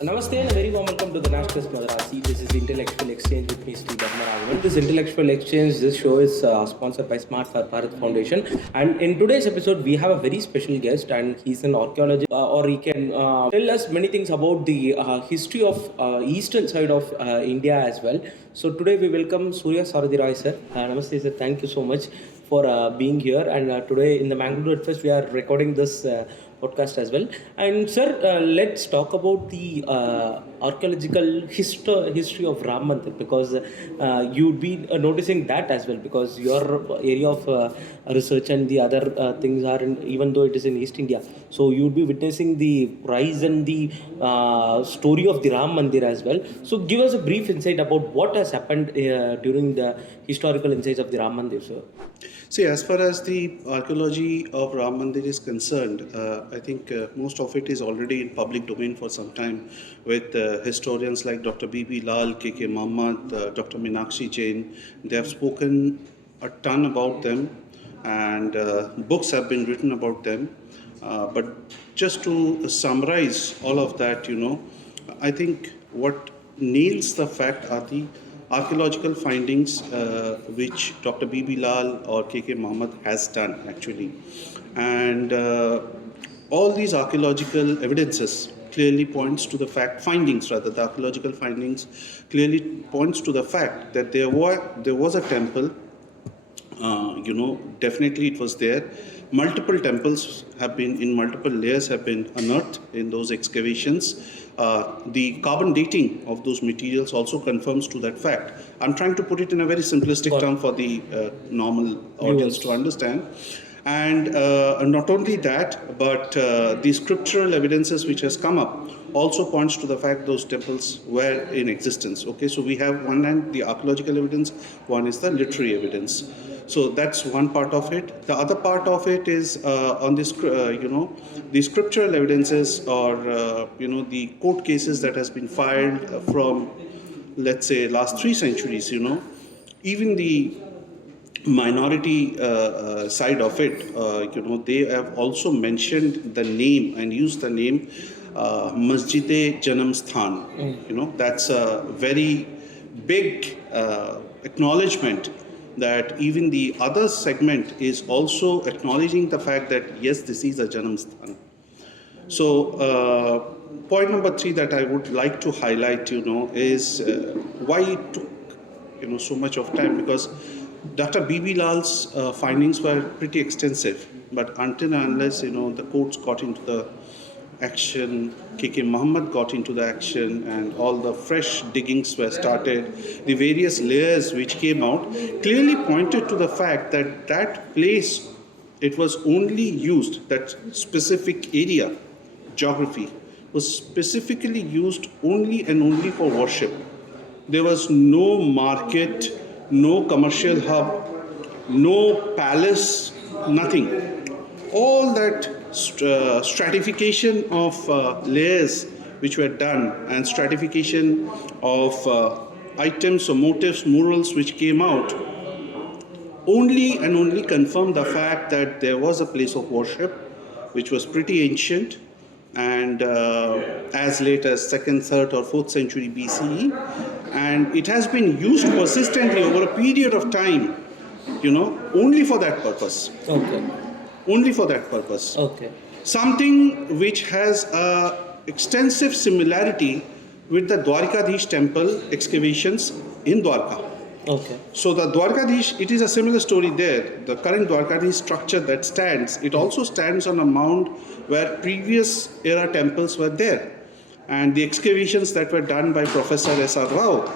Namaste and a very warm welcome to the National Madrasi. This is Intellectual Exchange with me, Sri Dharmaraghavan. This Intellectual Exchange, this show is sponsored by Smart Bharat Foundation. And in today's episode, we have a very special guest, and he's an archaeologist, or he can tell us many things about the history of eastern side of India as well. So today we welcome Surya Sarathi Roy sir. Namaste sir, thank you so much for being here. And today in the Mangalore Fest, we are recording this podcast as well. And sir, let's talk about the archaeological history of Ram Mandir, because you'd be noticing that as well, because your area of research and the other things are even though it is in East India, so you'd be witnessing the rise and the story of the Ram Mandir as well. So give us a brief insight about what has happened during the historical insights of the Ram Mandir, sir. See, as far as the archaeology of Ram Mandir is concerned, I think most of it is already in public domain for some time, with historians like Dr. B.B. Lal, K.K. Muhammad, Dr. Meenakshi Jain. They have spoken a ton about them, and books have been written about them. But just to summarize all of that, I think what nails the fact are the archaeological findings which Dr. B.B. Lal or K.K. Muhammad has done actually. And all these archaeological evidences clearly points to the fact, the archaeological findings clearly points to the fact that there was a temple, definitely it was there. Multiple temples have been, in multiple layers have been unearthed in those excavations. The carbon dating of those materials also confirms to that fact. I'm trying to put it in a very simplistic term for the normal audience to understand. And not only that, but the scriptural evidences which has come up also points to the fact those temples were in existence. Okay, so we have one hand the archaeological evidence, one is the literary evidence. So that's one part of it. The other part of it is on this, the scriptural evidences or the court cases that has been filed from, let's say, last 3 centuries. Even the minority side of it, they have also mentioned the name and used the name Masjid-e-Janam Sthan. That's a very big acknowledgement that even the other segment is also acknowledging the fact that yes, this is a Janam Sthan. So point number 3 that I would like to highlight, is why it took so much of time, because Dr. B.B. Lal's findings were pretty extensive, but until and unless the courts got into the action, K.K. Muhammad got into the action, and all the fresh diggings were started, the various layers which came out clearly pointed to the fact that that place, it was only used, that specific area, geography, was specifically used only and only for worship. There was no market, no commercial hub, no palace, nothing. All that stratification of layers which were done, and stratification of items or motifs, murals which came out, only and only confirmed the fact that there was a place of worship which was pretty ancient, and as late as 2nd, 3rd or 4th century BCE, and it has been used persistently over a period of time, only for that purpose. Okay. Only for that purpose. Okay. Something which has extensive similarity with the Dwarkadish temple excavations in Dwarka. Okay. So the Dwarkadish, it is a similar story there. The current Dwarkadish structure that stands, it also stands on a mound where previous era temples were there. And the excavations that were done by Professor S.R. Rao,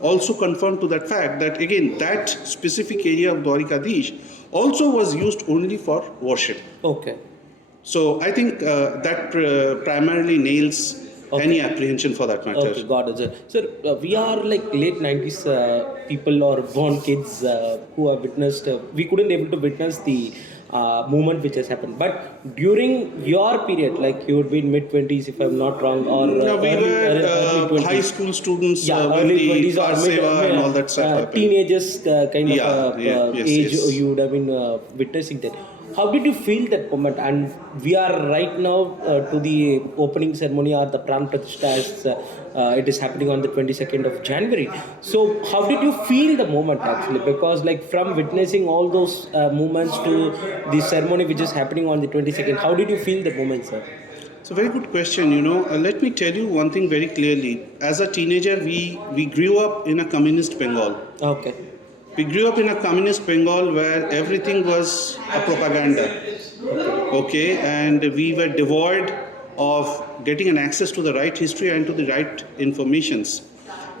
also confirmed to that fact that again, that specific area of Dwarkadish also was used only for worship. Okay. So I think that primarily nails any apprehension for that matter. Okay, got it, sir. Sir, we are like late 90s people or born kids who have witnessed, we couldn't able to witness the movement which has happened. But during your period, like you would be in mid-20s if I'm not wrong, or we early were high school students, early 20s or Seva and all that stuff happened. Teenagers kind of yes, age yes. you would have been witnessing that. how did you feel that moment? And we are right now to the opening ceremony or the Pran Pratishtha as it is happening on the 22nd of January. So how did you feel the moment actually? Because like from witnessing all those moments to the ceremony which is happening on the 22nd, how did you feel the moment, sir? It's a very good question. Let me tell you one thing very clearly. As a teenager, we grew up in a communist Bengal. Okay. We grew up in a communist Bengal where everything was a propaganda. Okay, and we were devoid of getting an access to the right history and to the right informations.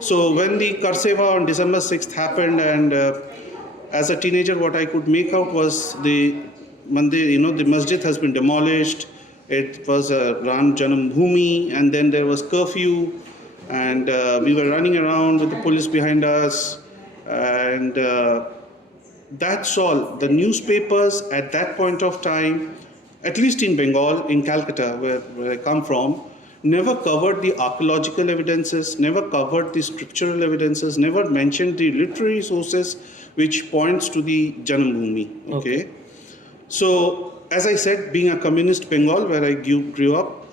So when the Karseva on December 6th happened, and as a teenager, what I could make out was the mandir, the masjid has been demolished. It was a Ram Janam Bhoomi, and then there was curfew, and we were running around with the police behind us, and that's all. The newspapers at that point of time, at least in Bengal, in Calcutta, where I come from, never covered the archaeological evidences, never covered the scriptural evidences, never mentioned the literary sources which points to the Janambhoomi. Okay. So, as I said, being a communist Bengal where I grew up,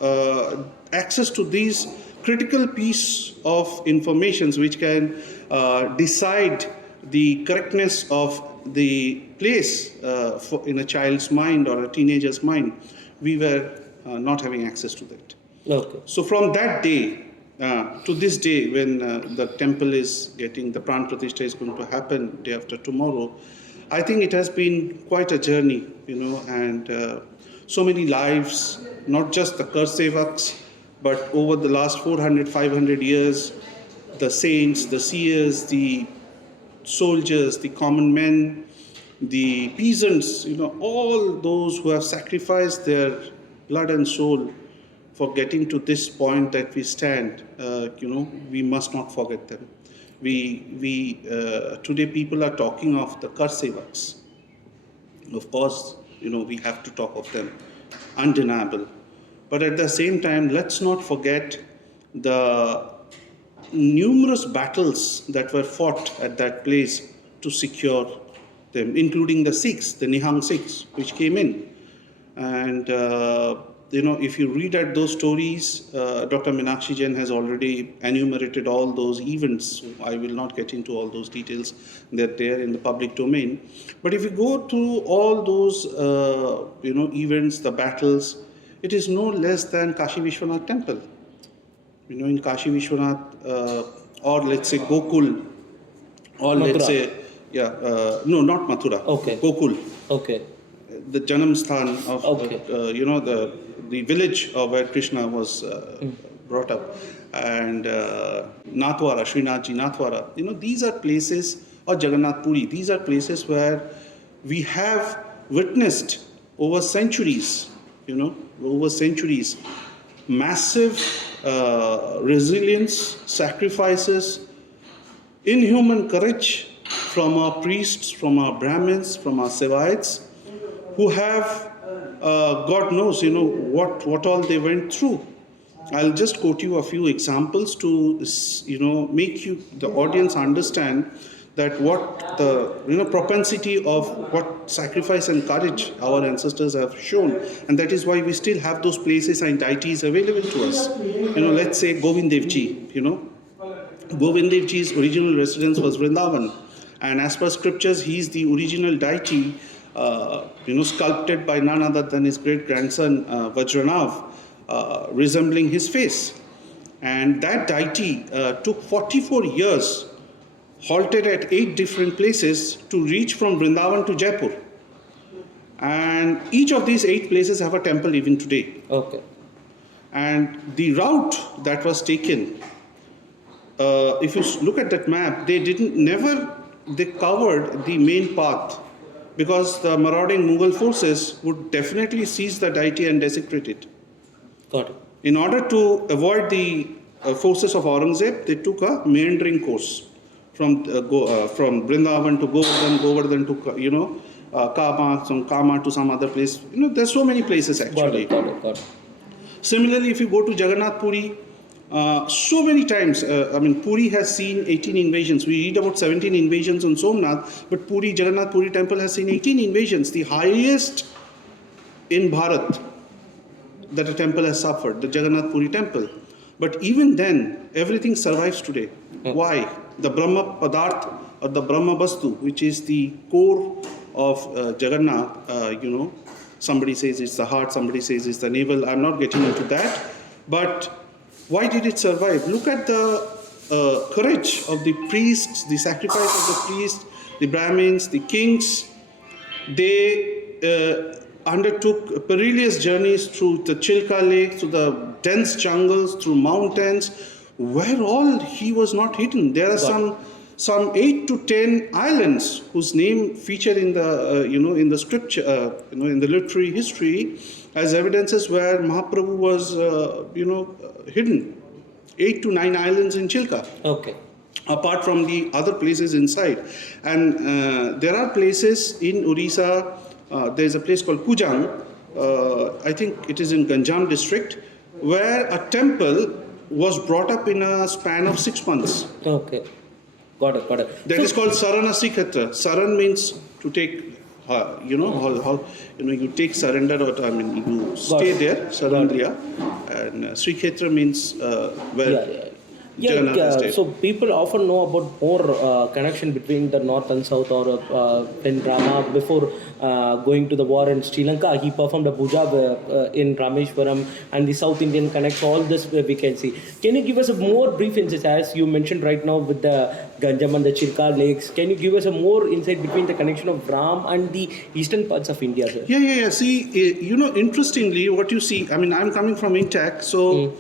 access to these critical piece of informations which can decide the correctness of the place in a child's mind or a teenager's mind, we were not having access to that. Okay. So from that day to this day, when the temple is getting, the Pran Pratishtha is going to happen day after tomorrow, I think it has been quite a journey, and so many lives, not just the Karsevaks, but over the last 400, 500 years, the saints, the seers, the soldiers, the common men, the peasants, all those who have sacrificed their blood and soul for getting to this point that we stand, we must not forget them. Today people are talking of the Karsevaks. Of course, we have to talk of them, undeniable. But at the same time, let's not forget the numerous battles that were fought at that place to secure them, including the Sikhs, the Nihang Sikhs, which came in. And, if you read at those stories, Dr. Meenakshi Jain has already enumerated all those events. I will not get into all those details. They're there in the public domain. But if you go to all those, events, the battles, it is no less than Kashi Vishwanath temple. In Kashi Vishwanath, or let's say Gokul, or Mathura. let's say, no, not Mathura, Okay. Gokul. Okay. The Janam Sthan of, Okay. the village where Krishna was brought up, and Nathwara, Srinathji Nathwara. These are places, or Jagannath Puri, these are places where we have witnessed over centuries, massive resilience, sacrifices, inhuman courage from our priests, from our Brahmins, from our Sevaites, who have, God knows, what all they went through. I'll just quote you a few examples to, make the audience understand that what the, propensity of what sacrifice and courage our ancestors have shown. And that is why we still have those places and deities available to us. Let's say Govind Dev Ji, Govind Dev Ji's original residence was Vrindavan. And as per scriptures, he is the original deity, sculpted by none other than his great-grandson, Vajranav, resembling his face. And that deity took 44 years, halted at 8 different places to reach from Vrindavan to Jaipur. And each of these 8 places have a temple even today. Okay. And the route that was taken, if you look at that map, they covered the main path, because the marauding Mughal forces would definitely seize the deity and desecrate it. Got it. In order to avoid the forces of Aurangzeb, they took a meandering course from Vrindavan to Govardhan to Kama, from Kama to some other place. There's so many places actually. Got it. Similarly, if you go to Jagannath Puri, so many times, Puri has seen 18 invasions. We read about 17 invasions on Somnath, but Jagannath Puri temple has seen 18 invasions. The highest in Bharat that a temple has suffered, the Jagannath Puri temple. But even then, everything survives today. Why? The Brahma Padarth or the Brahma Vastu, which is the core of Jagannath, somebody says it's the heart, somebody says it's the navel. I'm not getting into that. But why did it survive? Look at the courage of the priests, the sacrifice of the priests, the Brahmins, the kings. They undertook perilous journeys through the Chilka Lake, through the dense jungles, through mountains, where all he was not hidden. There are some 8 to 10 islands whose name feature in the in the scripture, in the literary history as evidences where Mahaprabhu was hidden. 8 to 9 islands in Chilka. Okay. Apart from the other places inside. And there are places in Orissa, there's a place called Kujang, I think it is in Ganjam district, where a temple was brought up in a span of 6 months. Okay. Got it. That is called Sarana Sikhetra. Saran means to take, you take surrender, you stay there, Sarandriya. And Sikhetra means where Jagannath is stayed. So people often know about more connection between the north and south, or when Rama, before going to the war in Sri Lanka, he performed a puja in Rameshwaram, and the South Indian connects, all this we can see. Can you give us a more brief insight, as you mentioned right now with the Ganjam and the Chilka lakes? Can you give us a more insight between the connection of Ram and the eastern parts of India, sir? Yeah. See, interestingly, what you see, I'm coming from Intact, so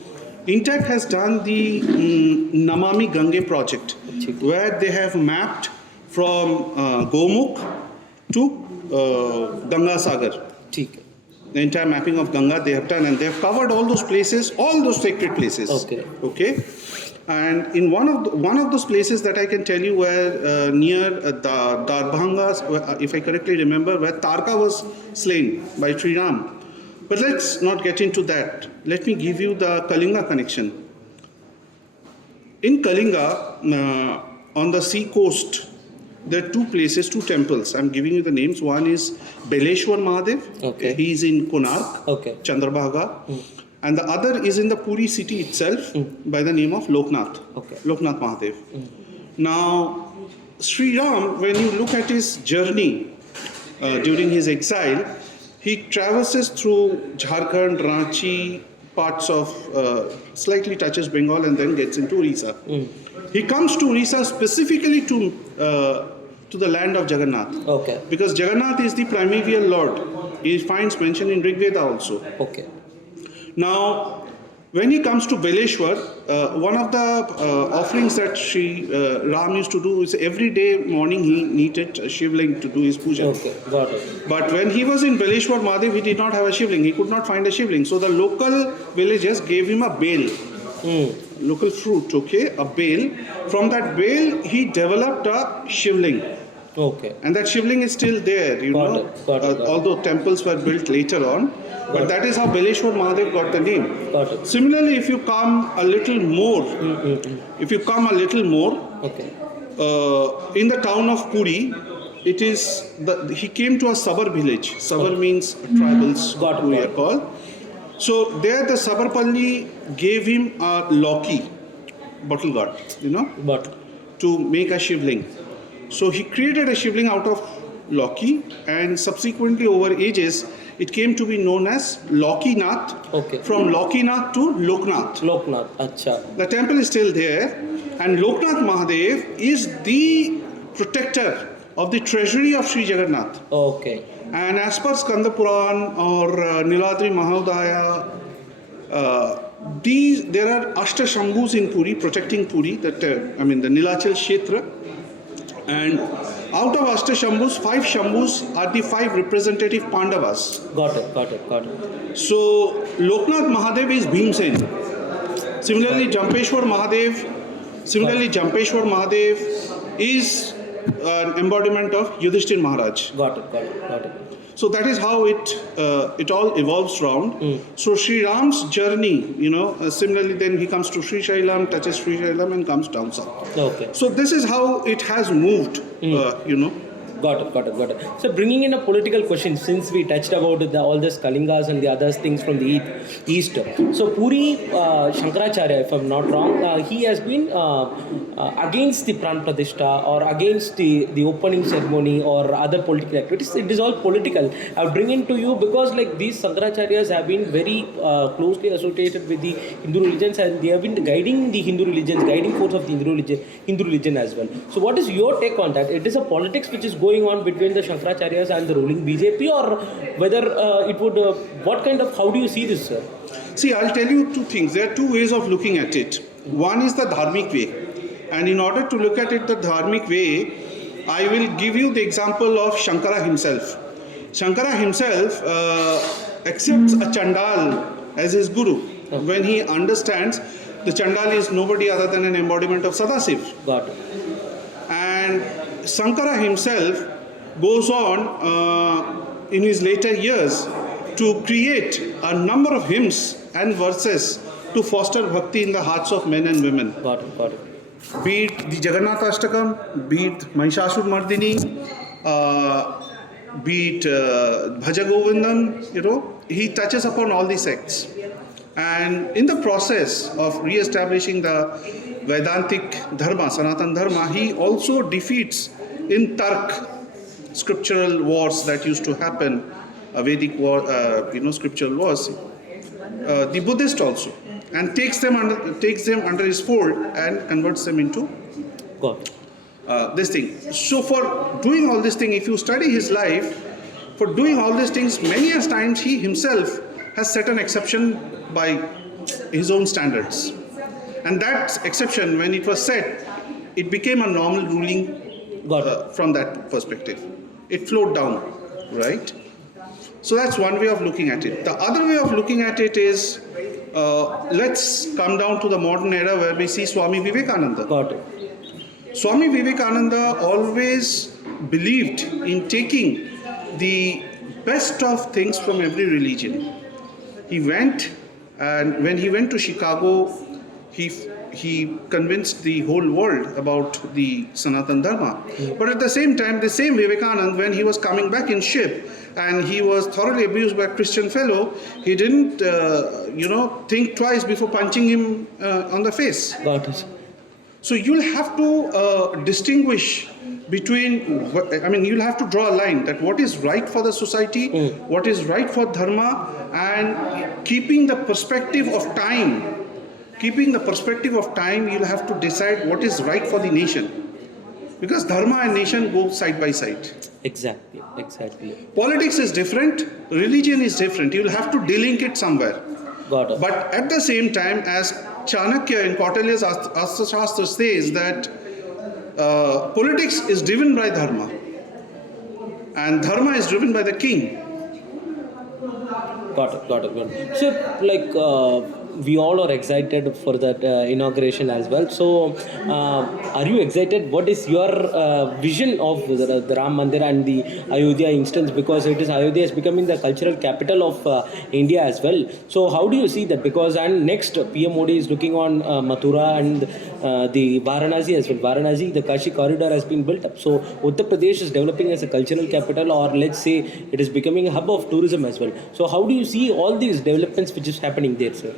Intact has done the Namami Gange project, where they have mapped from Gomukh to Ganga Sagar. The entire mapping of Ganga they have done, and they have covered all those places, all those sacred places. Okay. And in one of those places that I can tell you, where near Darbhanga, if I correctly remember, where Tarka was slain by Sri Ram. But let's not get into that. Let me give you the Kalinga connection. In Kalinga, on the sea coast, there are 2 places, 2 temples. I'm giving you the names. One is Beleshwar Mahadev. Okay. He is in Konark, Chandrabhaga. And the other is in the Puri city itself by the name of Loknath. Loknath Mahadev. Now, Sri Ram, when you look at his journey during his exile, he traverses through Jharkhand, Ranchi, parts of, slightly touches Bengal and then gets into Orissa. He comes to Orissa specifically to the land of Jagannath. Because Jagannath is the primeval Lord. He finds mention in Rig Veda also. Now, when he comes to Beleshwar, one of the offerings that Sri Ram used to do is every day morning he needed a shivling to do his puja. Got it. But when he was in Beleshwar Mahadev, he did not have a shivling. He could not find a shivling. So the local villagers gave him a bale. Local fruit, a bale. From that bale, he developed a shivling. And that shivling is still there, although temples were built later on. But that is how Beleshwar Mahadev got the name. Similarly, if you come a little more, in the town of Puri, it is he came to a Sabar village. Sabar means tribals, we are called. So there the Sabarpalli gave him a loki, bottle gourd, to make a shivling. So he created a shivling out of loki, and subsequently over ages, it came to be known as Lokinath. From Lokinath to Loknath. The temple is still there, and Loknath Mahadev is the protector of the treasury of Sri Jagannath. And as per Skanda Puran or Niladri Mahodaya, there are Ashta Shambhus in Puri, protecting Puri, the Nilachal Kshetra. And out of Ashta Shambhus, 5 Shambhus are the 5 representative Pandavas. Got it. So, Loknath Mahadev is Bhimsen. Similarly, Jampeshwar Mahadev is an embodiment of Yudhishthir Maharaj. Got it. So that is how it all evolves round. So Sri Ram's journey, similarly then he comes to Sri Shailam, touches Sri Shailam and comes down south. So this is how it has moved, Got it. So bringing in a political question, since we touched about all this Kalingas and the other things from the east. So Puri Shankaracharya, if I'm not wrong, he has been against the Pran Pratishta or against the opening ceremony or other political activities. It is all political. I bring it to you because like these Shankaracharyas have been very closely associated with the Hindu religions, and they have been guiding the Hindu religions, guiding force of the Hindu religion as well. So what is your take on that? It is a politics which is going on between the Shankaracharyas and the ruling BJP, or whether it would, how do you see this, sir? See, I'll tell you two things. There are two ways of looking at it. One is the dharmic way. And in order to look at it the dharmic way, I will give you the example of Shankara himself. Shankara himself accepts a Chandal as his guru when he understands the Chandal is nobody other than an embodiment of Sadasiv. Got it. And Shankara himself goes on in his later years to create a number of hymns and verses to foster bhakti in the hearts of men and women. Got it. Be it the Jagannath Ashtakam, be it Mahishasur Mardini, be it Bhaja Govindam, he touches upon all these sects. And in the process of re-establishing the Vedantic Dharma, Sanatan Dharma, he also defeats in Tark scriptural wars that used to happen, Vedic war, scriptural wars, the Buddhist also, and takes them under his fold and converts them into this thing. So for doing all this thing, if you study his life, for doing all these things, many a times he himself has set an exception by his own standards. And that exception, when it was set, it became a normal ruling from that perspective. It flowed down, right? So that's one way of looking at it. The other way of looking at it is, let's come down to the modern era where we see Swami Vivekananda. Got it. Swami Vivekananda always believed in taking the best of things from every religion. He went, and when he went to Chicago, he convinced the whole world about the Sanatan Dharma. But at the same time, the same Vivekananda, when he was coming back in ship and he was thoroughly abused by a Christian fellow, he didn't, think twice before punching him on the face. Got it. So you'll have to distinguish between, you'll have to draw a line that what is right for the society, what is right for dharma, and keeping the perspective of time. You'll have to decide what is right for the nation. Because dharma and nation go side by side. Exactly. Politics is different, religion is different. You'll have to delink it somewhere. Got it. But at the same time, as Chanakya in Kautilya's Arthashastra says that politics is driven by dharma and dharma is driven by the king. Got it. So, we all are excited for that inauguration as well. So, are you excited? What is your vision of the Ram Mandir and the Ayodhya instance? Because Ayodhya is becoming the cultural capital of India as well. So, how do you see that? Because next PM Modi is looking on Mathura and the Varanasi as well. Varanasi, the Kashi corridor has been built up. So, Uttar Pradesh is developing as a cultural capital, or let's say it is becoming a hub of tourism as well. So, how do you see all these developments which is happening there, sir?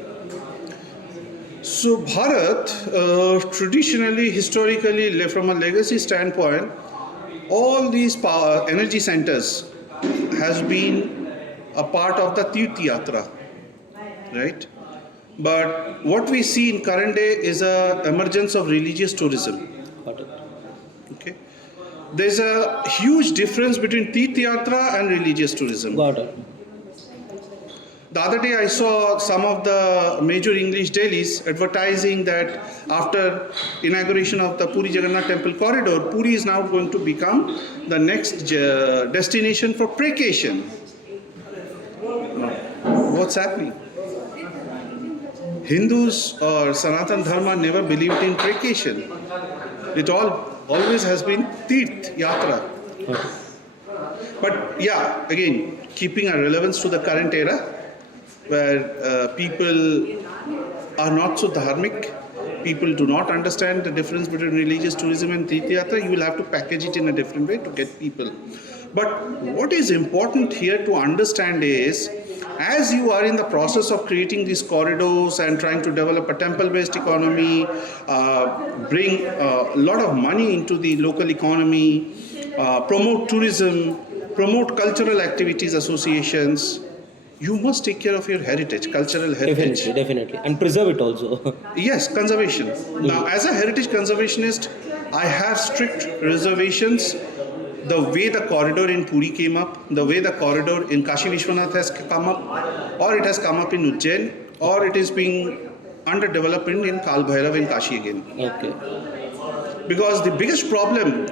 So Bharat, traditionally, historically, from a legacy standpoint, all these energy centers has been a part of the Tirth Yatra, right? But what we see in current day is a emergence of religious tourism. Got it. Okay, there's a huge difference between Tirth Yatra and religious tourism. Got it. The other day I saw some of the major English dailies advertising that after inauguration of the Puri Jagannath Temple corridor, Puri is now going to become the next destination for pracation. What's happening? Hindus or Sanatan Dharma never believed in pracation. It always has been Tirth Yatra. But yeah, again, keeping a relevance to the current era, where people are not so dharmic, people do not understand the difference between religious tourism and Tirtha, you will have to package it in a different way to get people. But what is important here to understand is, as you are in the process of creating these corridors and trying to develop a temple-based economy, bring a lot of money into the local economy, promote tourism, promote cultural activities associations, you must take care of your heritage, cultural heritage. Definitely. And preserve it also. Yes, conservation. Now, as a heritage conservationist, I have strict reservations. The way the corridor in Puri came up, the way the corridor in Kashi Vishwanath has come up, or it has come up in Ujjain, or it is being underdeveloped in Kal Bhairav in Kashi again. Okay. Because the biggest problem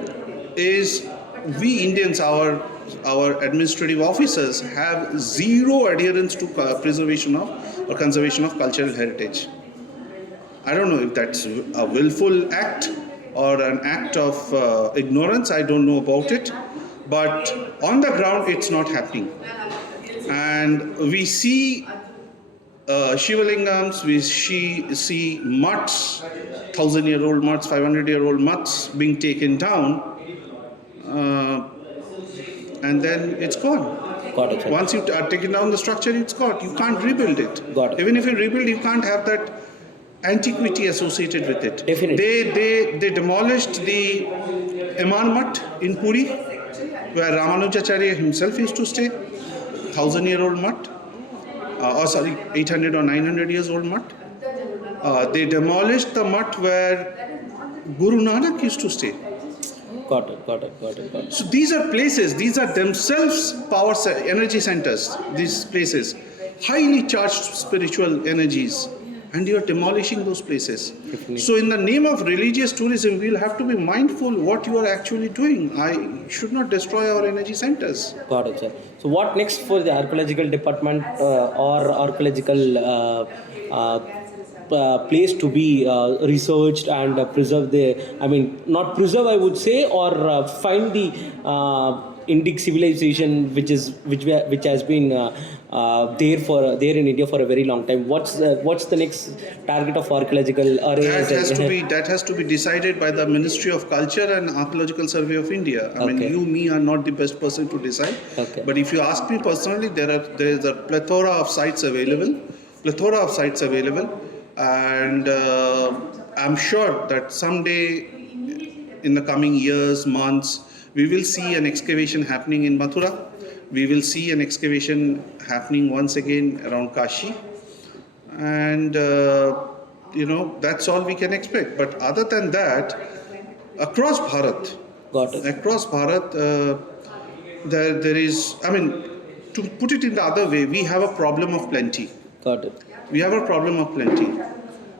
is we Indians, our administrative officers have zero adherence to preservation of or conservation of cultural heritage. I don't know if that's a willful act or an act of ignorance, I don't know about it, but on the ground it's not happening. And we see Shivalingams, we see mutts, 1,000-year-old mutts, 500-year-old mutts being taken down, and then it's gone. Got it, sir. Once you are taken down the structure, it's gone. You can't rebuild it. Got it. Even if you rebuild, you can't have that antiquity associated with it. Definitely. They demolished the Iman Mutt in Puri, where Ramanujacharya himself used to stay, 1,000-year-old mutt, 800 or 900 years old mutt. They demolished the mutt where Guru Nanak used to stay. Got it. So these are places, these are themselves energy centers, these places, highly charged spiritual energies, and you are demolishing those places. Definitely. So in the name of religious tourism, we will have to be mindful what you are actually doing. I should not destroy our energy centers. Got it, sir. So what next for the archaeological department or archaeological place to be researched and preserve not preserve, I would say, or find the Indic civilization which has been there in India for a very long time. What's the next target of archaeological areas? That has to be decided by the Ministry of Culture and Archaeological Survey of India. I mean, me are not the best person to decide. Okay. But if you ask me personally, there is a plethora of sites available, and I'm sure that someday in the coming years, months, we will see an excavation happening in Mathura. We will see an excavation happening once again around Kashi. And, that's all we can expect. But other than that, across Bharat, there is, to put it in the other way, we have a problem of plenty. Got it. We have a problem of plenty.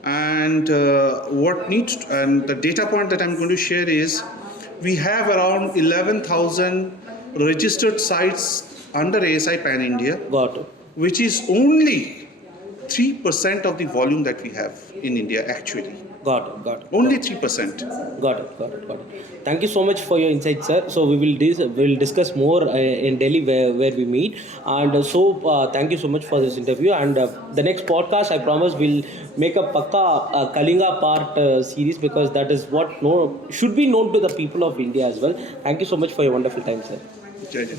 And and the data point that I'm going to share is, we have around 11,000 registered sites under ASI Pan India. Got it. Which is only 3% of the volume that we have in India actually. Got it. Only 3%. Got it. Thank you so much for your insight, sir. So we will discuss more in Delhi where we meet. And so thank you so much for this interview. And the next podcast, I promise, we'll make a Pakka Kalinga part series, because that is what should be known to the people of India as well. Thank you so much for your wonderful time, sir. Jai Jai.